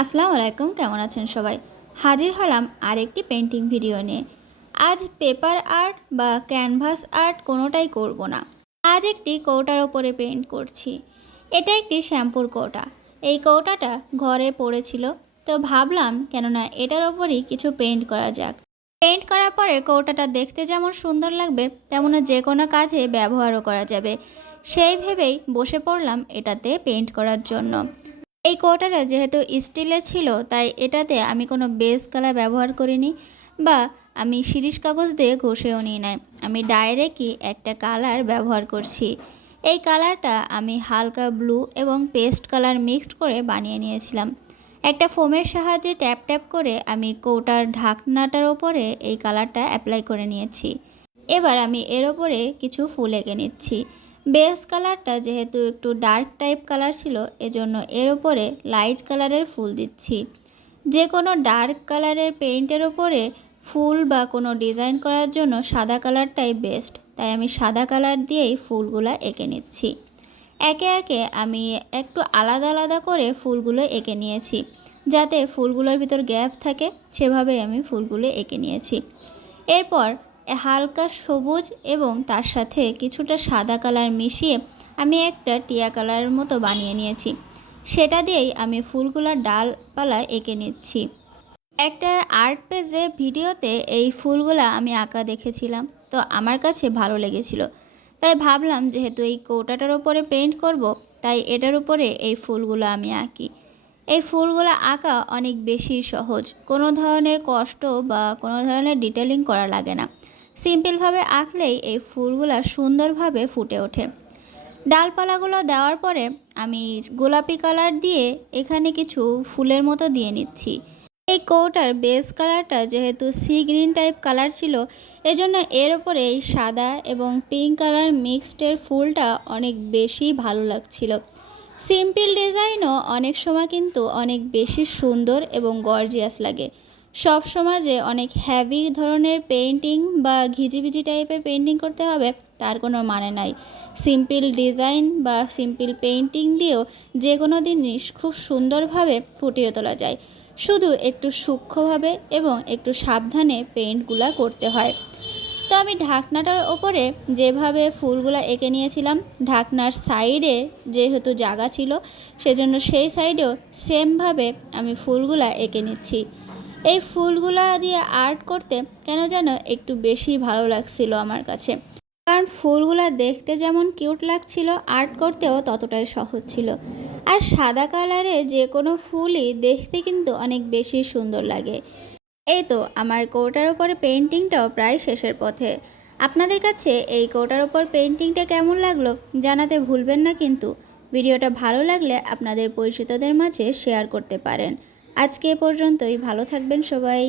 আসসালামু আলাইকুম, কেমন আছেন সবাই? হাজির হলাম আরেকটি পেন্টিং ভিডিও নিয়ে। আজ পেপার আর্ট বা ক্যানভাস আর্ট কোনোটাই করব না। আজ একটি কৌটার ওপরে পেন্ট করছি। এটা একটি শ্যাম্পুর কৌটা। এই কৌটাটা ঘরে পড়েছিল, তো ভাবলাম কেননা এটার ওপরই কিছু পেন্ট করা যাক। পেন্ট করার পরে কৌটাটা দেখতে যেমন সুন্দর লাগবে, তেমন যে কোনো কাজে ব্যবহারও করা যাবে। সেই ভেবেই বসে পড়লাম এটাতে পেন্ট করার জন্য। এই কৌটাটা যেহেতু স্টিলের ছিল, তাই এটাতে আমি কোনো বেস কালার ব্যবহার করিনি বা আমি শিরিষ কাগজ দিয়ে ঘষেও নিই নাই। আমি ডাইরেক্টই একটা কালার ব্যবহার করছি। এই কালারটা আমি হালকা ব্লু এবং পেস্ট কালার মিক্সড করে বানিয়ে নিয়েছিলাম। একটা ফোমের সাহায্যে ট্যাপ ট্যাপ করে আমি কৌটার ঢাকনাটার ওপরে এই কালারটা অ্যাপ্লাই করে নিয়েছি। এবার আমি এর ওপরে কিছু ফুল এঁকে নিচ্ছি। বেস কালারটা যেহেতু একটু ডার্ক টাইপ কালার ছিল, এজন্য এর ওপরে লাইট কালারের ফুল দিচ্ছি। যে কোনো ডার্ক কালারের পেইন্টের ওপরে ফুল বা কোনো ডিজাইন করার জন্য সাদা কালারটাই বেস্ট, তাই আমি সাদা কালার দিয়েই ফুলগুলো এঁকে নিচ্ছি। একে একে আমি একটু আলাদা আলাদা করে ফুলগুলো এঁকে নিয়েছি, যাতে ফুলগুলোর ভিতর গ্যাপ থাকে, সেভাবেই আমি ফুলগুলো এঁকে নিয়েছি। এরপর হালকা সবুজ এবং তার সাথে কিছুটা সাদা কালার মিশিয়ে আমি একটা টিয়া কালারের মতো বানিয়ে নিয়েছি। সেটা দিয়েই আমি ফুলগুলার ডালপালা এঁকে নিচ্ছি। একটা আর্ট পেজে ভিডিওতে এই ফুলগুলা আমি আঁকা দেখেছিলাম, তো আমার কাছে ভালো লেগেছিল। তাই ভাবলাম যেহেতু এই কৌটাটার ওপরে পেন্ট করব, তাই এটার উপরে এই ফুলগুলো আমি আঁকি। এই ফুলগুলো আঁকা অনেক বেশি সহজ, কোনো ধরনের কষ্ট বা কোনো ধরনের ডিটেলিং করা লাগে না। সিম্পলভাবে আঁকলেই এই ফুলগুলো সুন্দরভাবে ফুটে ওঠে। ডালপালাগুলো দেওয়ার পরে আমি গোলাপি কালার দিয়ে এখানে কিছু ফুলের মতো দিয়ে নিচ্ছি। এই কৌটার বেস কালারটা যেহেতু সি গ্রিন টাইপ কালার ছিল, এজন্য এর ওপরে এই সাদা এবং পিঙ্ক কালার মিক্সডের ফুলটা অনেক বেশি ভালো লাগছিল। সিম্পল ডিজাইনও অনেক সময় কিন্তু অনেক বেশি সুন্দর এবং গর্জিয়াস লাগে। সব সমাজে অনেক হ্যাভি ধরনের পেন্টিং বা ঘিজিবিজি টাইপের পেন্টিং করতে হবে, তার কোনো মানে নাই। সিম্পল ডিজাইন বা সিম্পল পেন্টিং দিয়েও যে কোনো জিনিস খুব সুন্দরভাবে ফুটিয়ে তোলা যায়। শুধু একটু সূক্ষ্মভাবে এবং একটু সাবধানে পেন্টগুলা করতে হয়। তো আমি ঢাকনাটার ওপরে যেভাবে ফুলগুলো এঁকে নিয়েছিলাম, ঢাকনার সাইডে যেহেতু জায়গা ছিল, সেজন্য সেই সাইডেও সেমভাবে আমি ফুলগুলা এঁকে নিচ্ছি। এই ফুলগুলা দিয়ে আর্ট করতে কেন যেন একটু বেশি ভালো লাগছিল আমার কাছে। কারণ ফুলগুলা দেখতে যেমন কিউট লাগছিল আর্ট করতেও ততটাই সহজ ছিল। আর সাদা কালারে যে কোনো ফুলই দেখতে কিন্তু অনেক বেশি সুন্দর লাগে। এই তো, আমার কৌটার ওপরে পেন্টিংটাও প্রায় শেষের পথে। আপনাদের কাছে এই কৌটার ওপর পেন্টিংটা কেমন লাগল জানাতে ভুলবেন না কিন্তু। ভিডিওটা ভালো লাগলে আপনাদের পরিচিতদের মাঝে শেয়ার করতে পারেন। আজকে এ পর্যন্তই ভালো থাকবেন সবাই।